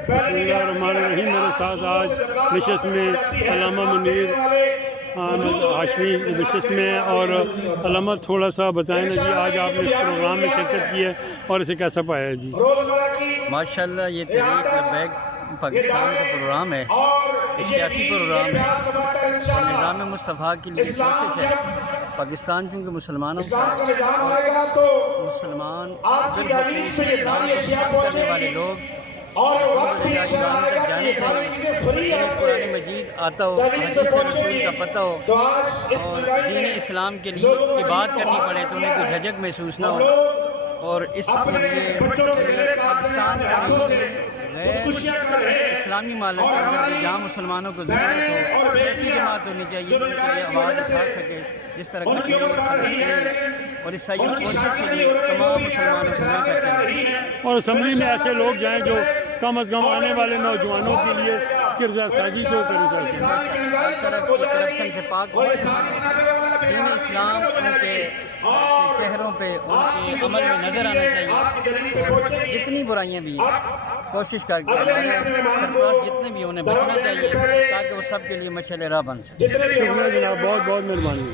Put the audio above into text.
बिस्मिल्लाहिर्रहमानिर्रहीम। मेरे साथ आज नशस्त में अल्लामा मुनीर अहमद हाशमी नशस्त में हैं, और अल्लामा थोड़ा सा बताएं ना जी, आज आपने इस प्रोग्राम में शिरकत की है और इसे कैसा पाया है जी? माशाल्लाह ये तहरीक लब्बैक पाकिस्तान का प्रोग्राम है, एक सियासी प्रोग्राम है और निज़ाम मुस्तफ़ा के लिए कोशिश है। पाकिस्तान क्योंकि मुसलमानों का मुसलमान बिलखुसूस इस्लाम को पसंद करने वाले लोग जाने से कुरान मजीद आता हो, हदीस रसूल का पता हो और दीन इस्लाम के लिए की बात करनी पड़े तो उन्हें कोई झिझक महसूस ना हो। और इस लिए पाकिस्तान गैर इस्लामी मालिक के अंदर भी जहाँ मुसलमानों को ज़रूरत हो ऐसी जमात होनी चाहिए जो उनके लिए आवाज़ उठा सके, जिस तरह कश्मीर, फ़लस्तीन और ईसाइयों की कोशिश के लिए तमाम मुसलमानों को मिल करते हैं। और असम्बली में ऐसे लोग जाएं जो कम अज़ कम आने वाले नौजवानों के लिए किरदार साजी तो कर सकते हैं। हर तरफ की करप्शन से पाक दीन इस्लाम उनके चेहरों पे, उनके अमल में नज़र आना चाहिए। और जितनी बुराइयां भी हैं कोशिश करके हमारे सरप्रास जितने भी उन्हें बचना चाहिए ताकि वो सब के लिए मशाल राह बन सके। शुक्रिया जनाब, बहुत बहुत मेहरबानी।